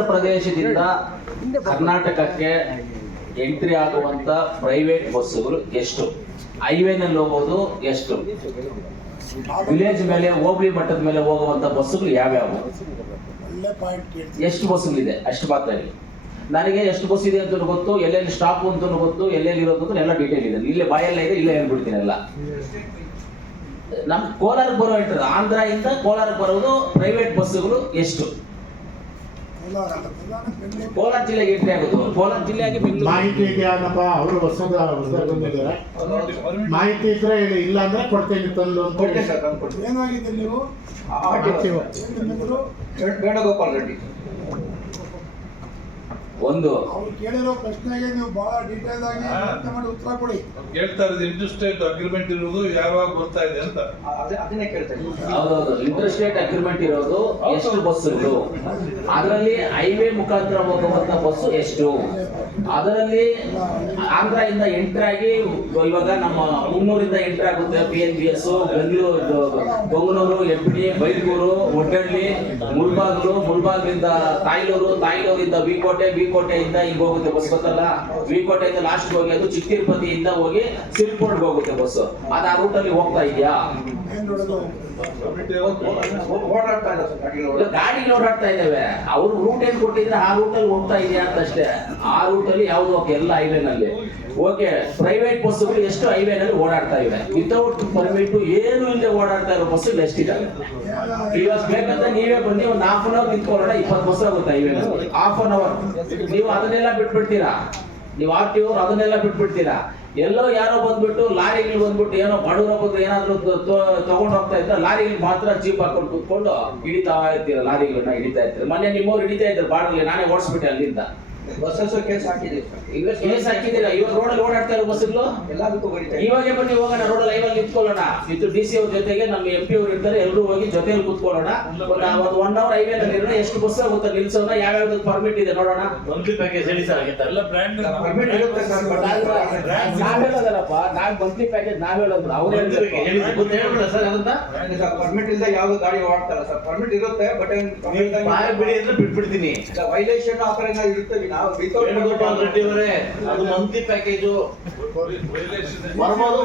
ಆಂಧ್ರ ಪ್ರದೇಶದಿಂದ ಕರ್ನಾಟಕಕ್ಕೆ ಎಂಟ್ರಿ ಆಗುವಂತ ಪ್ರೈವೇಟ್ ಬಸ್ಸುಗಳು ಎಷ್ಟು, ಹೈವೇನಲ್ಲಿ ಹೋಗೋದು ಎಷ್ಟು, ವಿಲೇಜ್ ಮೇಲೆ ಹೋಬಳಿ ಮಟ್ಟದ ಮೇಲೆ ಹೋಗುವಂತ ಬಸ್ಸುಗಳು ಯಾವ್ಯಾವು, ಎಷ್ಟು ಬಸ್ಸುಗಳಿದೆ ಅಷ್ಟು ಮಾತಾಡಿ. ನನಗೆ ಎಷ್ಟು ಬಸ್ ಇದೆ ಅಂತ ಗೊತ್ತು, ಎಲ್ಲೆಲ್ಲಿ ಸ್ಟಾಪ್ ಅಂತ ಗೊತ್ತು, ಎಲ್ಲೆಲ್ಲಿ ಇರೋದು ಅಂತ ಎಲ್ಲ ಡೀಟೇಲ್ ಇದೆ. ಇಲ್ಲೇ ಬಾಯೆಲ್ಲ ಇದೆ, ಇಲ್ಲೇ ಹೇಳ್ಬಿಡ್ತೀನಿ ಎಲ್ಲ. ನಮ್ ಕೋಲಾರಕ್ಕೆ ಬರೋ ಇರ್ತದೆ, ಆಂಧ್ರ ಇಂದ ಕೋಲಾರಕ್ಕೆ ಬರೋದು ಪ್ರೈವೇಟ್ ಬಸ್ಸುಗಳು ಎಷ್ಟು? ಕೋಲಾರ ಜಿಲ್ಲೆಗೆ ಎಂಟ್ರಿ ಆಗೋದು, ಕೋಲಾರ ಜಿಲ್ಲೆಗೆ ಮಾಹಿತಿ ಇದೆಯಾನಪ್ಪ? ಅವರು ಬಂದಿದ್ದಾರೆ, ಮಾಹಿತಿ ಇದ್ರೆ ಹೇಳಿ, ಇಲ್ಲ ಅಂದ್ರೆ ಕೊಡ್ತೇನೆ ತಂದು ಅಂತ. ಏನಾಗಿದೆ ನೀವು? ವೇಣುಗೋಪಾಲ್ ರೆಡ್ಡಿ. ಒಂದು ಅವ್ರು ಕೇಳಿರೋ ಪ್ರಶ್ನೆಗೆ ನೀವು ಬಹಳ ಡೀಟೇಲ್ ಆಗಿ ಯೋಚನೆ ಮಾಡಿ ಉತ್ತರ ಕೊಡಿ. ಕೇಳ್ತಾ ಇರೋದು ಇಂಟರ್ಸ್ಟೇಟ್ ಅಗ್ರಿಮೆಂಟ್ ಇರೋದು ಯಾವಾಗ ಬರ್ತಾ ಇದೆ ಅಂತ. ಅದನ್ನೇ ಕೇಳ್ತಾ ಇದ್ದೀನಿ. ಹೌದೌದು, ಇಂಟರ್ಸ್ಟೇಟ್ ಅಗ್ರಿಮೆಂಟ್ ಇರೋದು ಎಷ್ಟು ಬಸ್ಸುಗಳು, ಅದರಲ್ಲಿ ಹೈವೇ ಮುಖಾಂತರ ಹೋಗುವಂತ ಬಸ್ಸು ಎಷ್ಟು, ಅದರಲ್ಲಿ ಆಂಧ್ರ ಇಂದ ಎಂಟ್ರಿ ಆಗಿ ಇವಾಗ ನಮ್ಮ ಮುನ್ನೂರಿಂದ ಎಂಟ್ರಿ ಆಗುತ್ತೆ PNBS, ಬೆಂಗಳೂರು, ಬೊಂಗನೂರು, ಎಬ್ಬಿಡಿ, ಬೈಲ್ಗೂರು, ಒಡ್ಡಳ್ಳಿ, ಮುಳ್ಬಾಗ್ಲು, ಮುಳ್ಬಾಗ್ಲಿಂದ ತಾಯ್ಲೂರು, ತಾಯ್ಲೂರಿಂದ ವಿಕೋಟೆ, ವಿಕೋಟೆಯಿಂದ ಹಿಂಗ್ ಹೋಗುತ್ತೆ ಬಸ್. ಗೊತ್ತಲ್ಲ, ವಿಕೋಟೆಯಿಂದ ಲಾಸ್ಟ್ ಹೋಗಿ ಅದು ಚಿಕ್ಕ-ತಿರುಪತಿಯಿಂದ ಹೋಗಿ ಸಿರ್ಪೋರ್ಡ್ಗೆ ಹೋಗುತ್ತೆ ಬಸ್. ಅದು ಆ ರೂಟಲ್ಲಿ ಹೋಗ್ತಾ ಇದೆಯಾ? ಓಡಾಡ್ತಾ ಇಲ್ಲ ಸರ್, ಗಾಡಿ ಓಡಾಡ್ತಾ ಇದ್ದೇವೆ. ಅವ್ರು ರೂಟ್ ಏನ್ ಕೊಟ್ಟಿದ್ರೆ ಆ ರೂಟಲ್ಲಿ ಹೋಗ್ತಾ ಇದೆಯಾ ಅಂತ ಅಷ್ಟೇ. ಆ ರೂಟಲ್ಲಿ ಯಾವ್ದು ಓಕೆ, ಎಲ್ಲ ಹೈವೇನಲ್ಲಿ ಓಕೆ. ಪ್ರೈವೇಟ್ ಬಸ್ಸುಗಳು ಎಷ್ಟು ಹೈವೇನಲ್ಲಿ ಓಡಾಡ್ತಾ ಇವೆ, ವಿತೌಟ್ ಪರ್ಮಿಟ್ ಏನು ಇಲ್ಲದೆ ಓಡಾಡ್ತಾ ಇರೋ ಬಸ್ಸುಗಳು ಎಷ್ಟಿದ್ದಾವೆ? ಇವಾಗ ಬೇಕಂದ್ರೆ ನೀವೇ ಬನ್ನಿ, ಒಂದು ಹಾಫ್ ಅನ್ ಅವರ್ ನಿಂತ್ಕೊಳ್ಳೋಣ, 20 ಬಸ್ ಆಗುತ್ತೆ ಹೈವೇನಲ್ಲಿ. ಹಾಫ್ ಅನ್ ಅವರ್ ನೀವು ಅದನ್ನೆಲ್ಲ ಬಿಟ್ಬಿಡ್ತೀರಾ, ನೀವು RTO ಅದನ್ನೆಲ್ಲ ಬಿಟ್ಬಿಡ್ತೀರಾ. ಎಲ್ಲೋ ಯಾರೋ ಬಂದ್ಬಿಟ್ಟು ಲಾರಿಗಳು ಬಂದ್ಬಿಟ್ಟು ಏನೋ ಬಡವರ ಬಗ್ಗೆ ಏನಾದ್ರು ತಗೊಂಡು ಹೋಗ್ತಾ ಇದ್ರೆ ಲಾರಿಗಳು ಮಾತ್ರ ಜೀಪ್ ಹಾಕೊಂಡು ಕೂತ್ಕೊಂಡು ಹಿಡಿತಾ ಇರ್ತೀರ, ಲಾರಿಗಳನ್ನ ಹಿಡಿತಾ ಇರ್ತೀರ. ಮೊನ್ನೆ ನಿಮ್ಮವ್ರು ಹಿಡಿತಾ ಇದ್ರು ಬಾರ್ಡರ್ಲಿ, ನಾನೇ ಓಡಿಸ್ಬಿಟ್ಟೆ ಅಲ್ಲಿಂದ. ಬಸ್ಸಸ್ ಕೇಸ್ ಹಾಕಿದ್ದೀವಿ ಸರ್. ಕೇಸ್ ಹಾಕಿದ್ದೀರಾ? ಇವಾಗ ರೋಡಲ್ಲಿ ಓಡಾಡ್ತಾ ಇರೋ ಬಸ್ಸುಗಳು ಎಲ್ಲದಕ್ಕೂ ಬರೀತಾರೆ. ಇವಾಗೆ ಬನ್ನಿ ಹೋಗೋಣ, ರೋಡ್ ಲೈವಲ್ಲಿ ನಿಂತ್ಕೊಳ್ಳೋಣ. ಇದು DC ಅವ್ರ ಜೊತೆಗೆ ನಮ್ಮ MP ಅವ್ರು ಇರ್ತಾರೆ, ಎಲ್ಲರೂ ಹೋಗಿ ಜೊತೆಯಲ್ಲಿ ಕೂತ್ಕೊಳ್ಳೋಣ. ಒಂದು 1 ಅವರ್ ಹೈವೇನಲ್ಲಿ ಇರೋಣ. ಎಷ್ಟು ಬಸ್ ಆಗುತ್ತೆ ನಿಲ್ಸೋಣ, ಯಾವ್ಯಾವ್ದು ಪರ್ಮಿಟ್ ಇದೆ ನೋಡೋಣ. ಮಂತ್ಲಿ ಪ್ಯಾಕೇಜ್ ಹೇಳಿ ಸರ್. ಎಲ್ಲ ಬ್ರ್ಯಾಂಡ್ ಪರ್ಮಿಟ್ ಇರುತ್ತೆ ಸರ್, ನಾವ್ ಹೇಳೋದಲ್ಲಪ್ಪ, ನಾವ್ ಮಂತ್ಲಿ ಪ್ಯಾಕೇಜ್ ನಾವ್ ಹೇಳೋದು, ಅವ್ರು ಹೇಳಿ ಸರ್ ಅದನ್ನ. ಪರ್ಮಿಟ್ ಇಲ್ಲದೆ ಯಾವ್ದು ಗಾಡಿ ಓಡ್ತಾರ ಸರ್. ಪರ್ಮಿಟ್ ಇರುತ್ತೆ, ಬಟ್ ಬಾಯ್ ಬಿಡಿ ಅಂದ್ರೆ ಬಿಟ್ಬಿಡ್ತೀನಿ. ವೈಲೇಷನ್ ಆತರ ಏನಾದ್ರು ಇರುತ್ತೆ, ನಾವು ವಿತೌಟ್ ವೇಣುಗೋಪಾಲ್ ರೆಡ್ಡಿ ಅವರೇ, ಅದು ಮಂತ್ಲಿ ಪ್ಯಾಕೇಜು ಬರ್ಬೋದು.